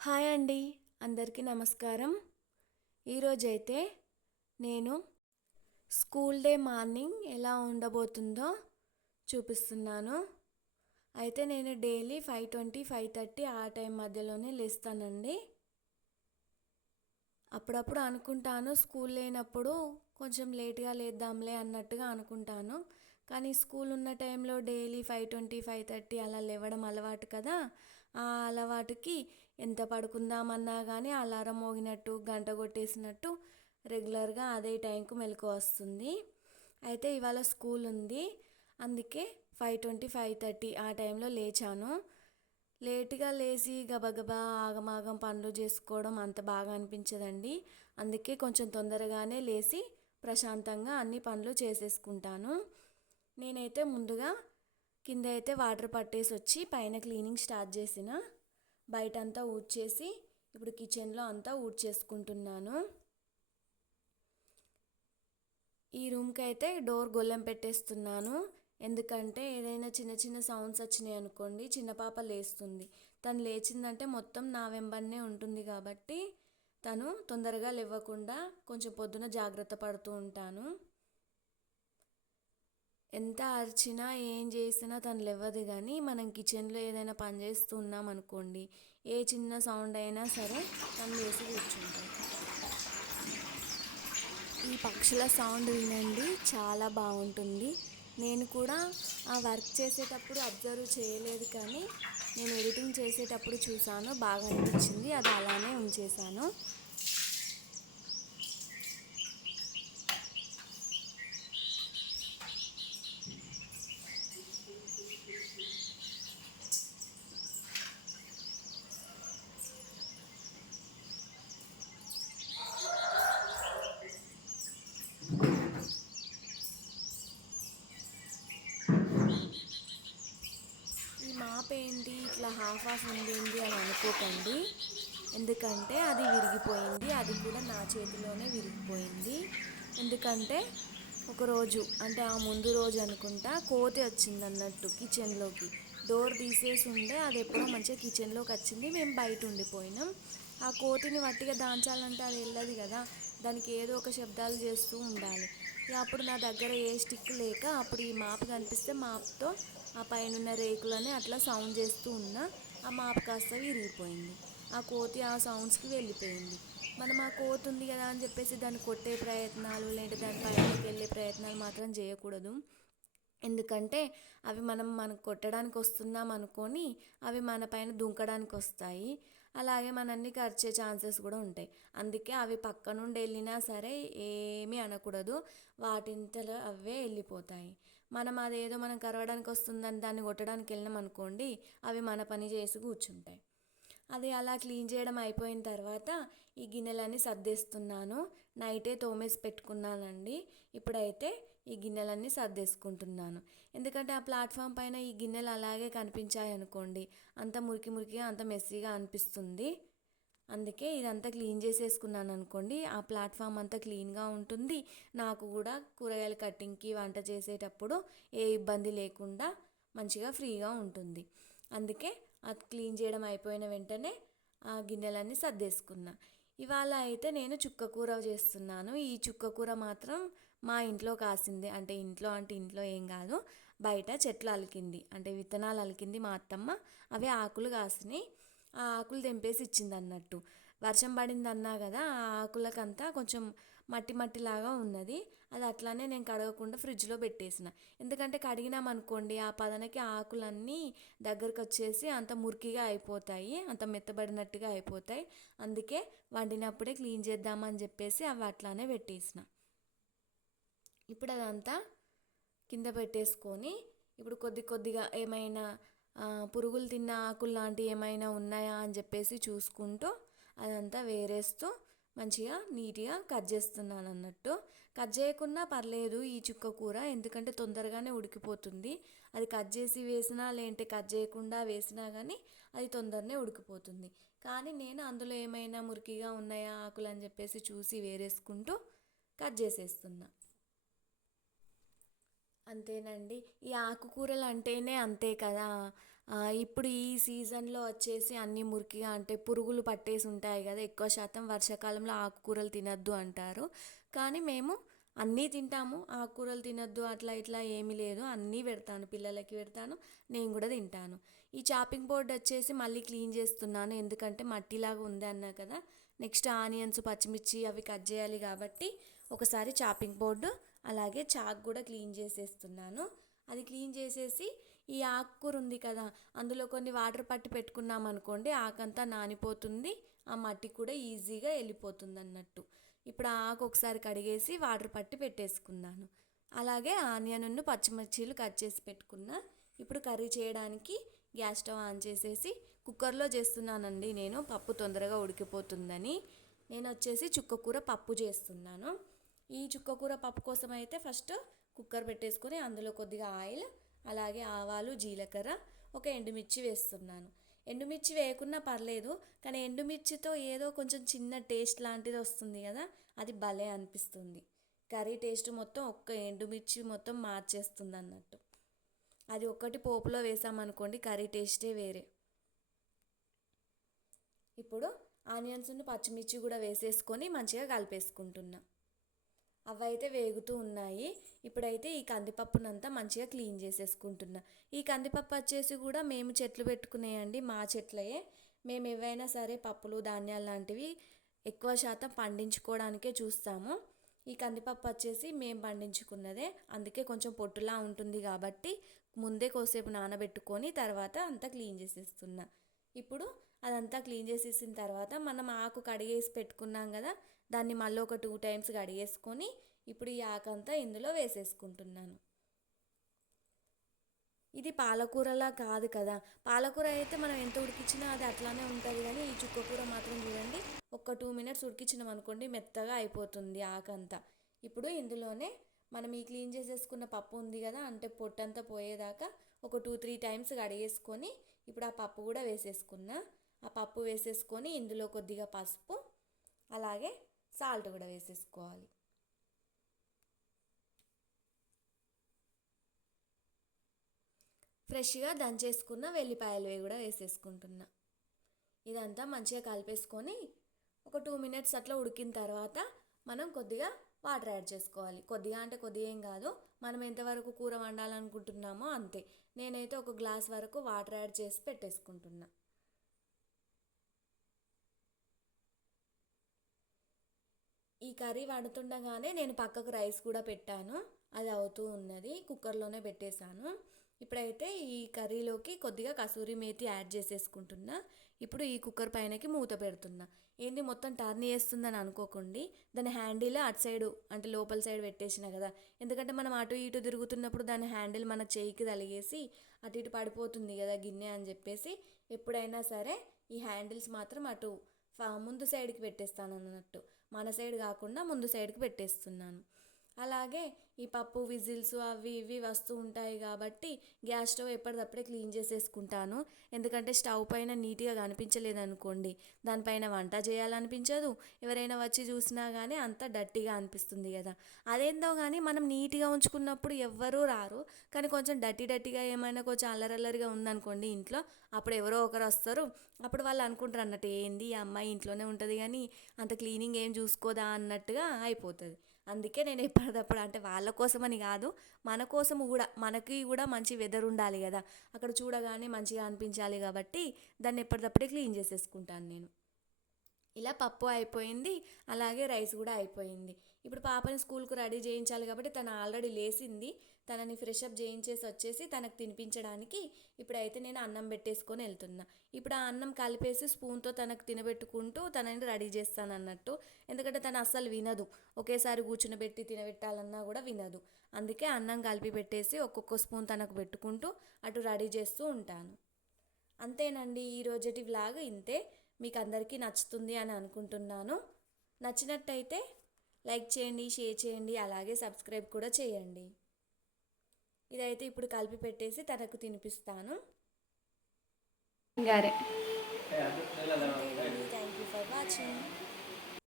Hi అండి, అందరికీ నమస్కారం. ఈరోజైతే నేను స్కూల్ డే మార్నింగ్ ఎలా ఉండబోతుందో చూపిస్తున్నాను. అయితే నేను డైలీ 5:20, 5:30 ఆ టైం మధ్యలోనే లేస్తానండి. అప్పుడప్పుడు అనుకుంటాను స్కూల్ లేనప్పుడు కొంచెం లేట్గా లేద్దాంలే అన్నట్టుగా అనుకుంటాను. కానీ స్కూల్ ఉన్న టైంలో డైలీ 5:20, 5:30 అలా లేవడం అలవాటు కదా. ఆ అలవాటుకి ఎంత పడుకుందామన్నా కానీ అలారం మోగినట్టు గంట కొట్టేసినట్టు రెగ్యులర్గా అదే టైంకు మెలకువ వస్తుంది. అయితే ఇవాళ స్కూల్ ఉంది, అందుకే 5:20, 5:30 ఆ టైంలో లేచాను. లేటుగా లేచి గబగబా ఆగమాగం పనులు చేసుకోవడం అంత బాగా అనిపించదండి. అందుకే కొంచెం తొందరగానే లేచి ప్రశాంతంగా అన్ని పనులు చేసేసుకుంటాను. నేనైతే ముందుగా కింద అయితే వాటర్ పట్టేసి వచ్చి పైన క్లీనింగ్ స్టార్ట్ చేసిన. బయట అంతా ఊడ్చేసి ఇప్పుడు కిచెన్లో అంతా ఊడ్చేసుకుంటున్నాను. ఈ రూమ్కి అయితే డోర్ గొల్లెం పెట్టేస్తున్నాను. ఎందుకంటే ఏదైనా చిన్న చిన్న సౌండ్స్ వచ్చినాయి అనుకోండి, చిన్న పాప లేస్తుంది. తను లేచిందంటే మొత్తం నా వెంబడినే ఉంటుంది కాబట్టి తను తొందరగా లేవకుండా కొంచెం పొద్దున జాగ్రత్త పడుతూ ఉంటాను. ఎంత అరిచినా ఏం చేసినా తను లేవదు. కానీ మనం కిచెన్లో ఏదైనా పని చేస్తూ ఉన్నాం అనుకోండి, ఏ చిన్న సౌండ్ అయినా సరే తను లేచి కూర్చుంటాయి. ఈ పక్షుల సౌండ్ వినండి, చాలా బాగుంటుంది. నేను కూడా ఆ వర్క్ చేసేటప్పుడు అబ్జర్వ్ చేయలేదు, కానీ నేను ఎడిటింగ్ చేసేటప్పుడు చూసాను, బాగా అనిపించింది, అది అలానే ఉంచేసాను. ఈ మాప్ ఏంటి ఇట్లా హాఫ్ హాఫ్ ఉంది అని అనుకోకండి, ఎందుకంటే అది విరిగిపోయింది. అది కూడా నా చేతిలోనే విరిగిపోయింది. ఎందుకంటే ఒకరోజు అంటే ఆ ముందు రోజు అనుకుంటా కోతి వచ్చింది అన్నట్టు కిచెన్లోకి. డోర్ తీసేసి ఉండే, అది ఎప్పుడో మంచిగా కిచెన్లోకి వచ్చింది, మేము బయట ఉండిపోయినాం. ఆ కోతిని వట్టిగా దాంచాలంటే అది వెళ్ళదు కదా, దానికి ఏదో ఒక శబ్దాలు చేస్తూ ఉండాలి. అప్పుడు నా దగ్గర ఏ స్టిక్ లేక అప్పుడు ఈ మాప్ కనిపిస్తే మాప్తో ఆ పైన రేకులని అట్లా సౌండ్ చేస్తూ ఉన్నా. ఆ మాప్ కాస్త విరిగిపోయింది. ఆ కోతి ఆ సౌండ్స్కి వెళ్ళిపోయింది. మనం ఆ కోతి ఉంది కదా అని చెప్పేసి దాన్ని కొట్టే ప్రయత్నాలు, లేదంటే దాని పైకి వెళ్ళే ప్రయత్నాలు మాత్రం చేయకూడదు. ఎందుకంటే అవి మనకు కొట్టడానికి వస్తున్నాం అనుకొని అవి మన పైన దుంకడానికి వస్తాయి. అలాగే మనల్ని కరిచే ఛాన్సెస్ కూడా ఉంటాయి. అందుకే అవి పక్క నుండి వెళ్ళినా సరే ఏమీ అనకూడదు, వాటింతలో అవే వెళ్ళిపోతాయి. మనం కరవడానికి వస్తుందని దాన్ని కొట్టడానికి వెళ్ళినాం అనుకోండి, అవి మన పని చేసి కూర్చుంటాయి. అది అలా క్లీన్ చేయడం అయిపోయిన తర్వాత ఈ గిన్నెలన్నీ సర్దేస్తున్నాను. నైటే తోమేసి పెట్టుకున్నానండి. ఇప్పుడైతే ఈ గిన్నెలన్నీ సర్దేసుకుంటున్నాను. ఎందుకంటే ఆ ప్లాట్ఫామ్ పైన ఈ గిన్నెలు అలాగే కనిపించాయి అనుకోండి, అంత మురికి మురికిగా అంత మెస్సీగా అనిపిస్తుంది. అందుకే ఇదంతా క్లీన్ చేసేసుకున్నాను అనుకోండి, ఆ ప్లాట్ఫామ్ అంతా క్లీన్గా ఉంటుంది. నాకు కూడా కూరగాయల కట్టింగ్కి వంట చేసేటప్పుడు ఏ ఇబ్బంది లేకుండా మంచిగా ఫ్రీగా ఉంటుంది. అందుకే అది క్లీన్ చేయడం అయిపోయిన వెంటనే ఆ గిన్నెలన్నీ సర్దేసుకున్నా. ఇవాళ అయితే నేను చుక్క కూర చేస్తున్నాను. ఈ చుక్క కూర మాత్రం మా ఇంట్లో కాసింది. అంటే ఇంట్లో ఏం కాదు, బయట చెట్లు అలికింది, అంటే విత్తనాలు అలికింది మా అత్తమ్మ. అవి ఆకులు కాసినాయి. ఆ ఆకులు తెంపేసి ఇచ్చింది అన్నట్టు. వర్షం పడింది అన్నా కదా, ఆ ఆకులకంతా కొంచెం మట్టి మట్టిలాగా ఉన్నది. అది అట్లానే నేను కడగకుండా ఫ్రిడ్జ్లో పెట్టేసిన. ఎందుకంటే కడిగినామనుకోండి ఆ పదనకి ఆకులన్నీ దగ్గరకు వచ్చేసి అంత మురికిగా అయిపోతాయి, అంత మెత్తబడినట్టుగా అయిపోతాయి. అందుకే వండినప్పుడే క్లీన్ చేద్దామని చెప్పేసి అవి అట్లానే పెట్టేసిన. ఇప్పుడు అదంతా కింద పెట్టేసుకొని ఇప్పుడు కొద్దిగా ఏమైనా పురుగులు తిన్న ఆకులు లాంటివి ఏమైనా ఉన్నాయా అని చెప్పేసి చూసుకుంటూ అదంతా వేరేస్తూ మంచిగా నీట్గా కట్ చేస్తున్నాను అన్నట్టు. కట్ చేయకున్నా పర్లేదు ఈ చుక్క కూర, ఎందుకంటే తొందరగానే ఉడికిపోతుంది. అది కట్ చేసి వేసినా లేదంటే కట్ చేయకుండా వేసినా కానీ అది తొందరనే ఉడికిపోతుంది. కానీ నేను అందులో ఏమైనా మురికిగా ఉన్నాయా ఆకులు అని చెప్పేసి చూసి వేరేసుకుంటూ కట్ చేసేస్తున్నా. అంతేనండి, ఈ ఆకుకూరలు అంటేనే అంతే కదా. ఇప్పుడు ఈ సీజన్లో వచ్చేసి అన్ని మురికిగా అంటే పురుగులు పట్టేసి ఉంటాయి కదా, ఎక్కువ శాతం వర్షాకాలంలో ఆకుకూరలు తినద్దు అంటారు. కానీ మేము అన్నీ తింటాము, ఆకుకూరలు తినద్దు అట్లా ఇట్లా ఏమీ లేదు, అన్నీ పెడతాను, పిల్లలకి పెడతాను, నేను కూడా తింటాను. ఈ చాపింగ్ బోర్డ్ వచ్చేసి మళ్ళీ క్లీన్ చేస్తున్నాను, ఎందుకంటే మట్టిలాగా ఉంది అన్నా కదా. నెక్స్ట్ ఆనియన్స్, పచ్చిమిర్చి అవి కట్ చేయాలి కాబట్టి ఒకసారి చాపింగ్ బోర్డు అలాగే చాక్ కూడా క్లీన్ చేసేస్తున్నాను. అది క్లీన్ చేసేసి ఈ ఆకుకూర ఉంది కదా, అందులో కొన్ని వాటర్ పట్టి పెట్టుకున్నాం అనుకోండి, ఆకంతా నానిపోతుంది, ఆ మట్టి కూడా ఈజీగా వెళ్ళిపోతుంది అన్నట్టు. ఇప్పుడు ఆ ఆకు ఒకసారి కడిగేసి వాటర్ పట్టి పెట్టేసుకున్నాను. అలాగే ఆనియన్, పచ్చిమిర్చీలు కట్ చేసి పెట్టుకున్నా. ఇప్పుడు కర్రీ చేయడానికి గ్యాస్ స్టవ్ ఆన్ చేసేసి కుక్కర్లో చేస్తున్నానండి నేను, పప్పు తొందరగా ఉడికిపోతుందని. నేను వచ్చేసి చుక్కకూర పప్పు చేస్తున్నాను. ఈ చుక్కకూర పప్పు కోసం అయితే ఫస్ట్ కుక్కర్ పెట్టేసుకొని అందులో కొద్దిగా ఆయిల్, అలాగే ఆవాలు, జీలకర్ర, ఒక ఎండుమిర్చి వేస్తున్నాను. ఎండుమిర్చి వేయకున్నా పర్లేదు, కానీ ఎండుమిర్చితో ఏదో కొంచెం చిన్న టేస్ట్ లాంటిది వస్తుంది కదా, అది భలే అనిపిస్తుంది. కర్రీ టేస్ట్ మొత్తం ఒక్క ఎండుమిర్చి మొత్తం మార్చేస్తుంది అన్నట్టు. అది ఒక్కటి పోపులో వేసామనుకోండి, కర్రీ టేస్టే వేరే. ఇప్పుడు ఆనియన్స్, పచ్చిమిర్చి కూడా వేసేసుకొని మంచిగా కలిపేసుకుంటున్నా. అవైతే వేగుతూ ఉన్నాయి. ఇప్పుడైతే ఈ కందిపప్పునంతా మంచిగా క్లీన్ చేసేసుకుంటున్నా. ఈ కందిపప్పు వచ్చేసి కూడా మేము చెట్లు పెట్టుకునేయండి, మా చెట్లయే. మేము ఏవైనా సరే పప్పులు, ధాన్యాలు లాంటివి ఎక్కువ శాతం పండించుకోవడానికే చూస్తాము. ఈ కందిపప్పు వచ్చేసి మేము పండించుకున్నదే, అందుకే కొంచెం పొట్టులా ఉంటుంది కాబట్టి ముందే కోసేపు నానబెట్టుకొని తర్వాత అంతా క్లీన్ చేసేస్తున్నా. ఇప్పుడు అదంతా క్లీన్ చేసేసిన తర్వాత మనం ఆకు కడిగేసి పెట్టుకున్నాం కదా, దాన్ని మళ్ళీ ఒక 2 టైమ్స్ కడిగేసుకొని ఇప్పుడు ఈ ఆకంతా ఇందులో వేసేసుకుంటున్నాను. ఇది పాలకూరలా కాదు కదా, పాలకూర అయితే మనం ఎంత ఉడికించినా అది అట్లానే ఉంటుంది, కానీ ఈ చుక్కకూర మాత్రం చూడండి, ఒక 2 మినిట్స్ ఉడికించినాం అనుకోండి మెత్తగా అయిపోతుంది ఆకంతా. ఇప్పుడు ఇందులోనే మనం ఈ క్లీన్ చేసేసుకున్న పప్పు ఉంది కదా, అంటే పొట్టంతా పోయేదాకా ఒక 2-3 టైమ్స్ కడిగేసుకొని ఇప్పుడు ఆ పప్పు కూడా వేసేసుకున్నా. ఆ పప్పు వేసేసుకొని ఇందులో కొద్దిగా పసుపు, అలాగే సాల్ట్ కూడా వేసేసుకోవాలి. ఫ్రెష్గా దంచేసుకున్న వెల్లిపాయలు కూడా వేసేసుకుంటున్నా. ఇదంతా మంచిగా కలిపేసుకొని ఒక 2 మినిట్స్ అట్లా ఉడికిన తర్వాత మనం కొద్దిగా వాటర్ యాడ్ చేసుకోవాలి. కొద్దిగా అంటే కొద్దిగా ఏం కాదు, మనం ఎంతవరకు కూర వండాలనుకుంటున్నామో అంతే. నేనైతే ఒక గ్లాస్ వరకు వాటర్ యాడ్ చేసి పెట్టేసుకుంటున్నా. ఈ కర్రీ వండుతుండగానే నేను పక్కకు రైస్ కూడా పెట్టాను, అది అవుతూ ఉన్నది, కుక్కర్లోనే పెట్టేశాను. ఇప్పుడైతే ఈ కర్రీలోకి కొద్దిగా కసూరి మేతి యాడ్ చేసేసుకుంటున్నా. ఇప్పుడు ఈ కుక్కర్ పైనకి మూత పెడుతున్నా. ఏంది మొత్తం టర్న్ చేస్తుందని అనుకోకండి, దాని హ్యాండిల్ అటు సైడు అంటే లోపల సైడ్ పెట్టేసిన కదా, ఎందుకంటే మనం అటు ఇటు తిరుగుతున్నప్పుడు దాని హ్యాండిల్ మన చేయికి తలిగేసి అటు ఇటు పడిపోతుంది కదా గిన్నె అని చెప్పేసి ఎప్పుడైనా సరే ఈ హ్యాండిల్స్ మాత్రం అటు ముందు సైడ్కి పెట్టేస్తాను అన్నట్టు, మన సైడ్ కాకుండా ముందు సైడ్కి పెట్టేస్తున్నాను. అలాగే ఈ పప్పు విజిల్స్ అవి ఇవి వస్తూ ఉంటాయి కాబట్టి గ్యాస్ స్టవ్ ఎప్పటికప్పుడే క్లీన్ చేసేసుకుంటాను. ఎందుకంటే స్టవ్ పైన నీట్గా కనిపించలేదు అనుకోండి, దానిపైన వంట చేయాలనిపించదు, ఎవరైనా వచ్చి చూసినా కానీ అంతా డర్టీగా అనిపిస్తుంది కదా. అదేందో కానీ మనం నీట్గా ఉంచుకున్నప్పుడు ఎవ్వరూ రారు, కానీ కొంచెం డర్టీగా ఏమైనా కొంచెం అల్లరల్లరిగా ఉందనుకోండి ఇంట్లో, అప్పుడు ఎవరో ఒకరు వస్తారు, అప్పుడు వాళ్ళు అనుకుంటారు అన్నట్టు, ఏంది ఈ అమ్మాయి ఇంట్లోనే ఉంటుంది కానీ అంత క్లీనింగ్ ఏం చూసుకోదా అన్నట్టుగా అయిపోతుంది. అందుకే నేను ఎప్పటికప్పుడు అంటే వాళ్ళ కోసమని కాదు, మన కోసము కూడా, మనకి కూడా మంచి వెదర్ ఉండాలి కదా, అక్కడ చూడగానే మంచిగా అనిపించాలి కాబట్టి దాన్ని ఎప్పటికప్పుడే క్లీన్ చేసేసుకుంటాను నేను. ఇలా పప్పు అయిపోయింది, అలాగే రైస్ కూడా అయిపోయింది. ఇప్పుడు పాపని స్కూల్కు రెడీ చేయించాలి కాబట్టి తను ఆల్రెడీ లేచింది, తనని ఫ్రెషప్ చేయించేసి వచ్చేసి తనకు తినిపించడానికి ఇప్పుడైతే నేను అన్నం పెట్టేసుకొని వెళ్తున్నా. ఇప్పుడు ఆ అన్నం కలిపేసి స్పూన్తో తనకు తినబెట్టుకుంటూ తనని రెడీ చేస్తాను అన్నట్టు, ఎందుకంటే తను అస్సలు వినదు, ఒకేసారి కూర్చునబెట్టి తినబెట్టాలన్నా కూడా వినదు. అందుకే అన్నం కలిపి పెట్టేసి ఒక్కొక్క స్పూన్ తనకు పెట్టుకుంటూ అటు రెడీ చేస్తూ ఉంటాను. అంతేనండి, ఈరోజటి వ్లాగ్ ఇంతే. మీకు అందరికీ నచ్చుతుంది అని అనుకుంటున్నాను. నచ్చినట్టయితే లైక్ చేయండి, షేర్ చేయండి, అలాగే సబ్స్క్రైబ్ కూడా చేయండి. ఇదైతే ఇప్పుడు కలిపి పెట్టేసి తనకు తినిపిస్తాను. గారే థ్యాంక్ యూ ఫర్ వాచింగ్.